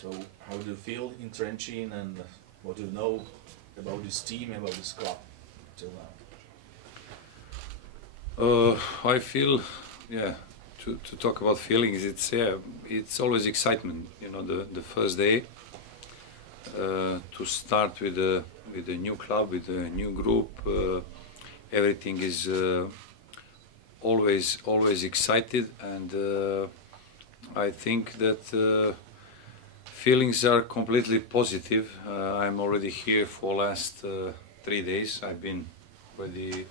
So how do you feel in Trenčín, and what do you know about this team, about this club till now? I feel, yeah, to talk about feelings, it's always excitement. You know, the first day to start with a new club, with a new group. Everything is always excited, and I think that feelings are completely positive. I'm already here for last 3 days. I've been already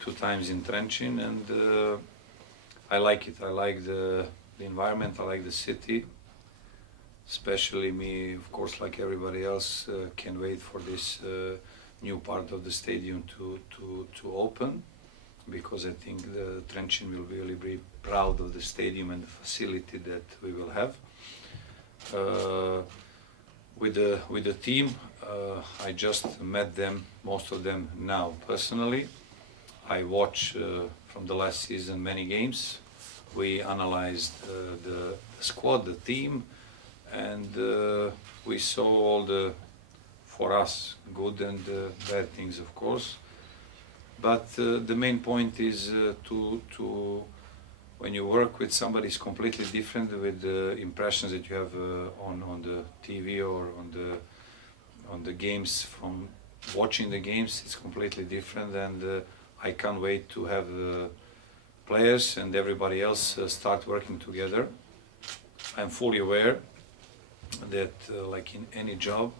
2 times in Trenčín, and I like it. I like the environment, I like the city. Especially me, of course, like everybody else, can wait for this new part of the stadium to open, because I think the Trenčín will really be proud of the stadium and the facility that we will have. With the team, I just met them, most of them now personally. I watch from the last season many games. We analyzed the squad, the team, and we saw all the, for us, good and bad things, of course. But the main point is to when you work with somebody is completely different with the impressions that you have on the TV or on the games. From watching the games, it's completely different, and I can't wait to have the players and everybody else start working together. I'm fully aware that like in any job,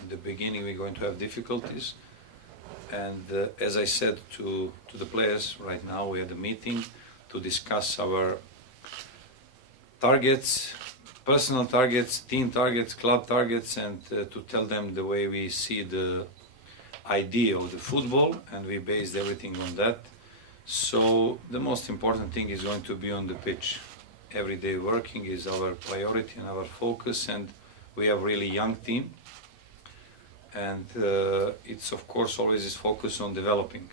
in the beginning we're going to have difficulties, and as I said to the players, right now we had a meeting to discuss our targets, personal targets, team targets, club targets, and to tell them the way we see the idea of the football, and we based everything on that. So the most important thing is going to be on the pitch. Everyday working is our priority and our focus, and we have really young team, and it's of course always is focus on developing.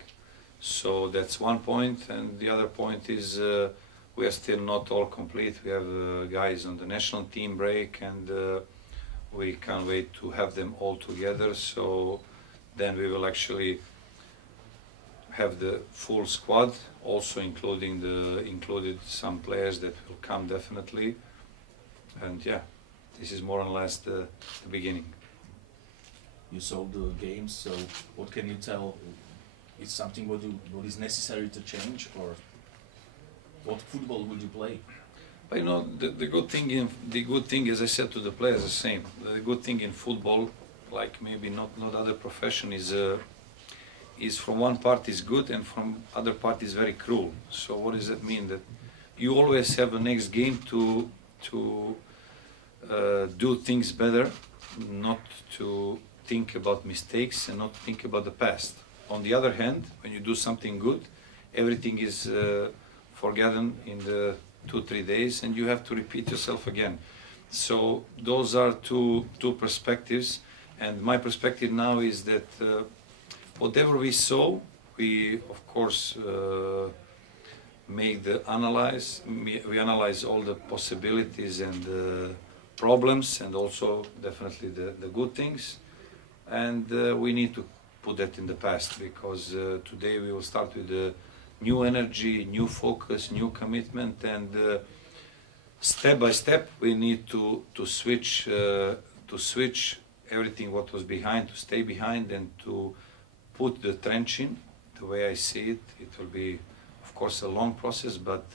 So that's one point, and the other point is we are still not all complete. We have guys on the national team break, and we can't wait to have them all together. So then we will actually have the full squad, also included some players that will come definitely, and yeah, this is more or less the beginning. You saw the games, so what can you tell? Is something what is necessary to change, or what football would you play? But you know, the good thing, as I said to the players, the same. The good thing in football, like maybe not other profession, is from one part is good and from other part is very cruel. So what does that mean? That you always have a next game to do things better, not to think about mistakes and not think about the past. On the other hand, when you do something good, everything is forgotten in the 2-3 days, and you have to repeat yourself again. So those are two perspectives, and my perspective now is that whatever we saw, we of course make the analyze. We analyze all the possibilities and the problems, and also definitely the good things, and we need to put that in the past, because today we will start with a new energy, new focus, new commitment, and step by step we need to switch everything what was behind, to stay behind, and to put the Trenčín the way I see it. It will be of course a long process, but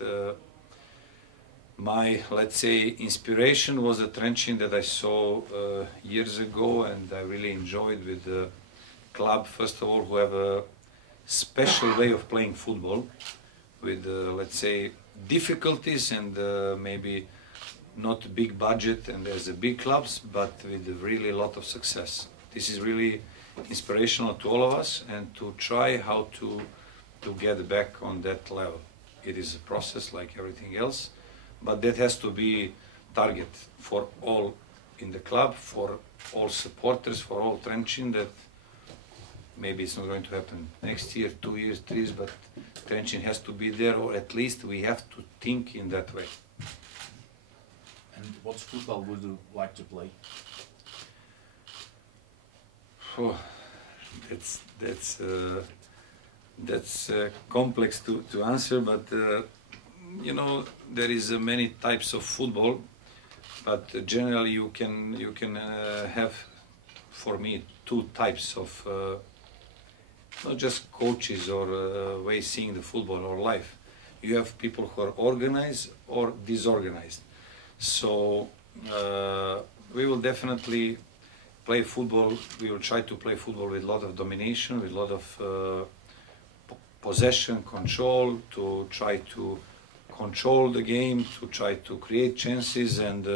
my, let's say, inspiration was the Trenčín that I saw years ago, and I really enjoyed with the club, first of all, who have a special way of playing football with, let's say, difficulties and maybe not big budget and as the big clubs, but with really a lot of success. This is really inspirational to all of us, and to try how to get back on that level. It is a process like everything else, but that has to be target for all in the club, for all supporters, for all Trenčín, that maybe it's not going to happen next year, 2 years, 3 years, but Trenčín has to be there, or at least we have to think in that way. And what football would you like to play? Oh, that's complex to answer, but you know, there is many types of football, but generally you can have, for me, two types of not just coaches or way seeing the football or life. You have people who are organized or disorganized. So we will definitely play football. We will try to play football with a lot of domination, with a lot of possession, control, to try to control the game, to try to create chances, and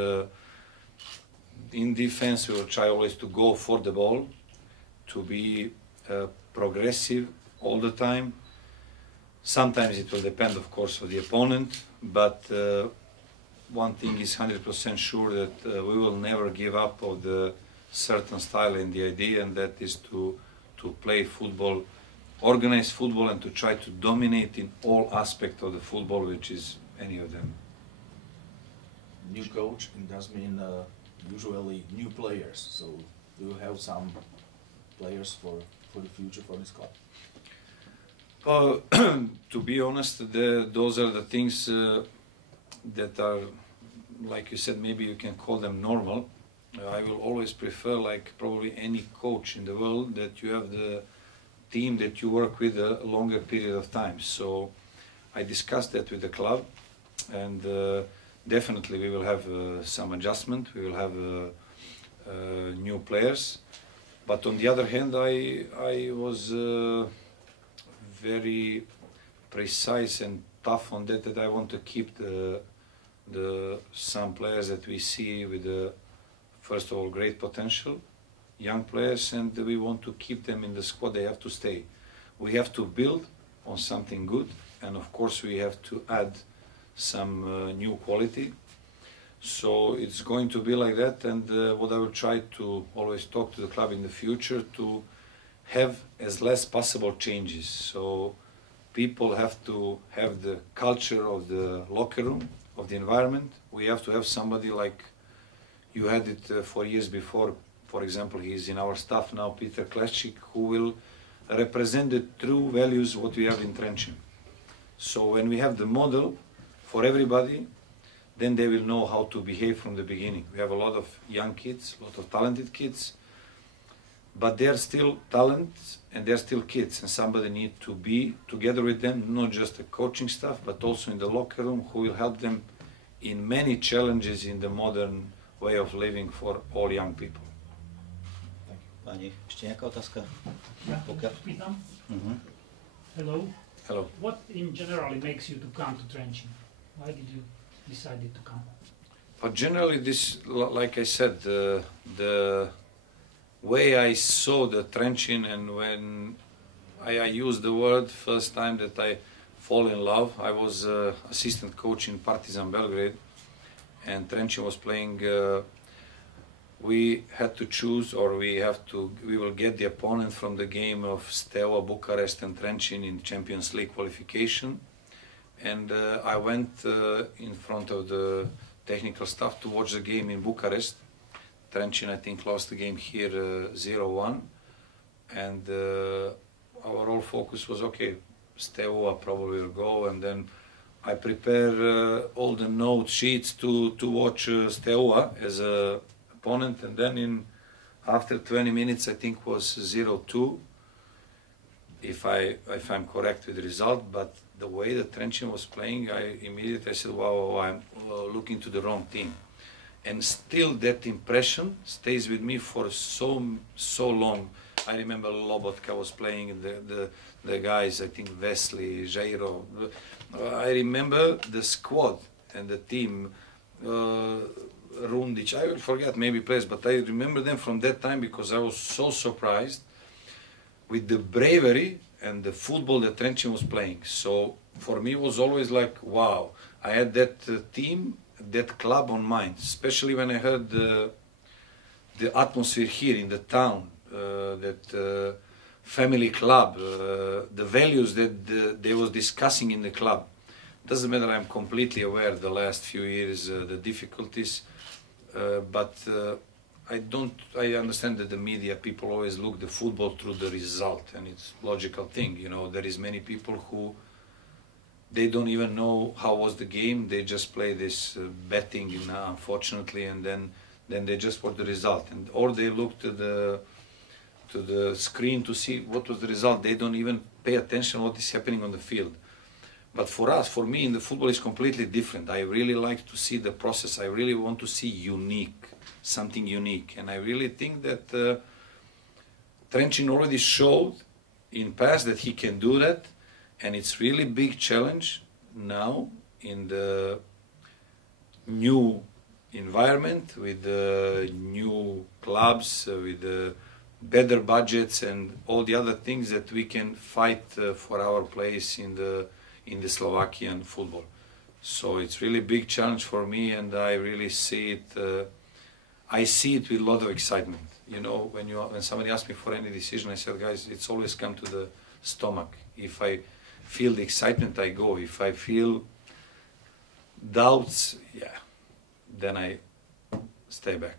in defense we will try always to go for the ball, to be progressive all the time. Sometimes it will depend, of course, on the opponent, but one thing is 100% sure, that we will never give up on the certain style and the idea, and that is to play football, organized football, and to try to dominate in all aspects of the football, which is any of them. New coach, it does mean usually new players. So do you have some players for the future for this club? To be honest, those are the things that are, like you said, maybe you can call them normal. I will always prefer, like probably any coach in the world, that you have the team that you work with a longer period of time. So I discussed that with the club, and definitely we will have some adjustment. We will have new players. But on the other hand, I was very precise and tough on that I want to keep some players that we see with first of all great potential, young players, and we want to keep them in the squad. They have to stay. We have to build on something good, and of course we have to add some new quality. So it's going to be like that, and what I will try to always talk to the club in the future, to have as less possible changes. So people have to have the culture of the locker room, of the environment. We have to have somebody like you had it 4 years before. For example, he is in our staff now, Peter Kleščík, who will represent the true values what we have in Trenčín. So when we have the model for everybody, then they will know how to behave from the beginning. We have a lot of young kids, a lot of talented kids, but they are still talents and they are still kids, and somebody needs to be together with them, not just the coaching staff, but also in the locker room, who will help them in many challenges in the modern way of living for all young people. Pani, ešte nejaká otázka? Ja, pýtam. Hello. Hello. What in general makes you to come to Trenčín? Why did you decide to come? But generally, this, like I said, the way I saw the Trenčín, and when I used the word first time that I fall in love, I was assistant coach in Partizan Belgrade, and Trenčín was playing. We had to choose, or we will get the opponent from the game of Steaua Bucharest and Trenčín in Champions League qualification. And I went in front of the technical staff to watch the game in Bucharest. Trenčín, I think, lost the game here 0-1. And our whole focus was, okay, Steaua probably will go. And then I prepare all the note sheets to watch Steaua as a opponent, and then after 20 minutes, I think was 0-2, if I'm correct with the result. But the way that Trenčín was playing, I immediately said, wow, I'm looking to the wrong team. And still that impression stays with me for so long. I remember Lobotka was playing, the guys, I think Wesley, Jairo. I remember the squad and the team. Rundic, I will forget maybe players, but I remember them from that time because I was so surprised with the bravery and the football that Trenčín was playing. So for me it was always like, wow, I had that team, that club on mind, especially when I heard the atmosphere here in the town, that family club, the values that they was discussing in the club. doesn't matter. I'm completely aware the last few years the difficulties, but I understand that the media people always look the football through the result, and it's logical thing. You know, there is many people who they don't even know how was the game. They just play this betting, unfortunately, and then they just watch the result, and or they look to the screen to see what was the result. They don't even pay attention what is happening on the field. But for us, for me, in the football is completely different. I really like to see the process. I really want to see something unique, and I really think that Trencin already showed in past that he can do that, and it's really big challenge now in the new environment with the new clubs, with the better budgets and all the other things that we can fight for our place in the Slovakian football. So it's really big challenge for me, and I really see it. I see it with a lot of excitement. You know, when somebody asks me for any decision, I said, guys, it's always come to the stomach. If I feel the excitement, I go. If I feel doubts, then I stay back.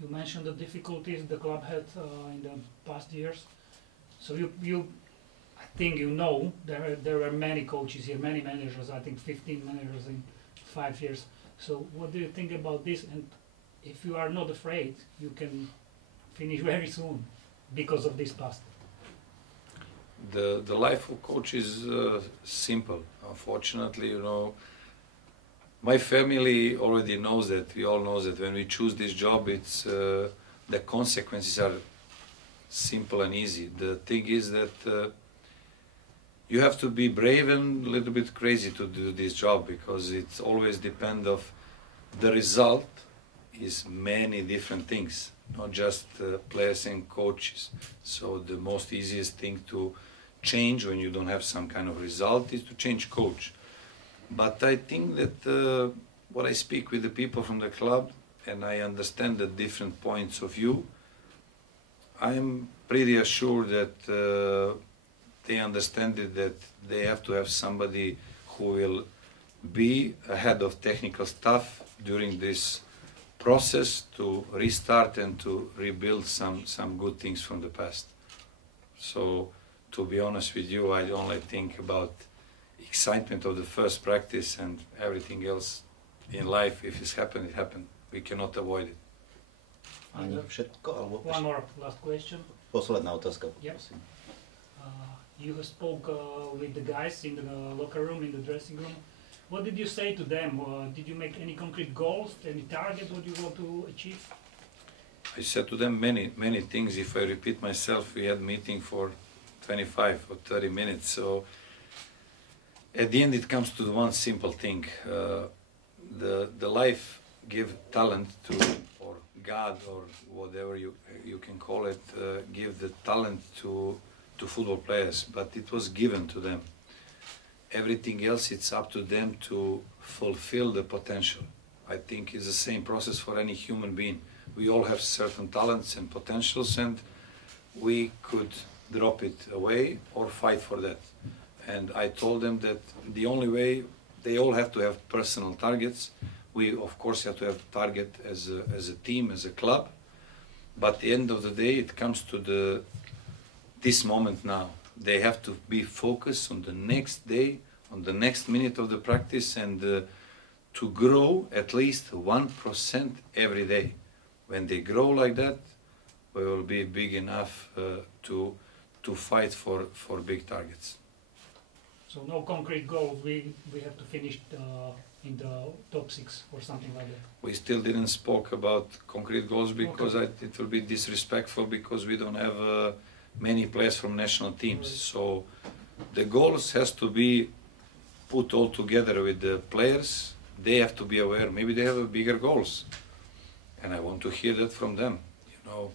You mentioned the difficulties the club had in the past years. So I think you know there were many coaches here, many managers. I think 15 managers in 5 years. So what do you think about this? And if you are not afraid, you can finish very soon because of this past. The life of coach is simple. Unfortunately, you know, my family already knows that. We all know that when we choose this job, it's the consequences are simple and easy. The thing is that you have to be brave and a little bit crazy to do this job, because it always depends of the result is many different things, not just players and coaches. So the most easiest thing to change when you don't have some kind of result is to change coach. But I think that what I speak with the people from the club, and I understand the different points of view, I am pretty assured that they understand it, that they have to have somebody who will be ahead of technical staff during this process to restart and to rebuild some good things from the past. So, to be honest with you, I only think about excitement of the first practice, and everything else in life, if it's happened, it happened. We cannot avoid it. Ani všetko, alebo One more last question. posledná otázka. Yep. Prosím. You spoke with the guys in the locker room, in the dressing room. What did you say to them? Did you make any concrete goals, any target what you want to achieve? I said to them many things. If I repeat myself, we had meeting for 25 or 30 minutes. So at the end, it comes to one simple thing: the life give talent to, or God, or whatever you can call it, give the talent to football players. But it was given to them. Everything else, it's up to them to fulfill the potential. I think it's the same process for any human being. We all have certain talents and potentials, and we could drop it away or fight for that. And I told them that the only way, they all have to have personal targets. We, of course, have to have target as a team, as a club. But at the end of the day, it comes to this moment now. They have to be focused on the next day, on the next minute of the practice, and to grow at least 1% every day. When they grow like that, we will be big enough to fight for big targets. So no concrete goals. We have to finish in the top 6 or something like that. We still didn't spoke about concrete goals because it will be disrespectful, because we don't have many players from national teams. Right. So the goals has to be put all together with the players. They have to be aware. Maybe they have bigger goals, and I want to hear that from them. You know,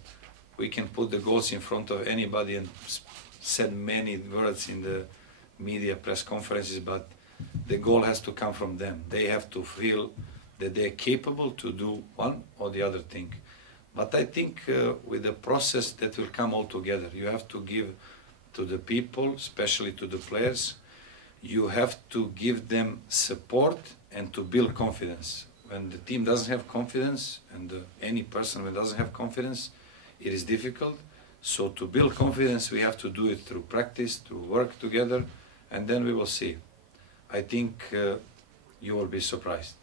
we can put the goals in front of anybody and said many words in the media press conferences, but the goal has to come from them. They have to feel that they're capable to do one or the other thing. But I think with the process that will come all together, you have to give to the people, especially to the players, you have to give them support and to build confidence. When the team doesn't have confidence, and any person who doesn't have confidence, it is difficult. So to build confidence, we have to do it through practice, through work together, and then we will see. I think you will be surprised.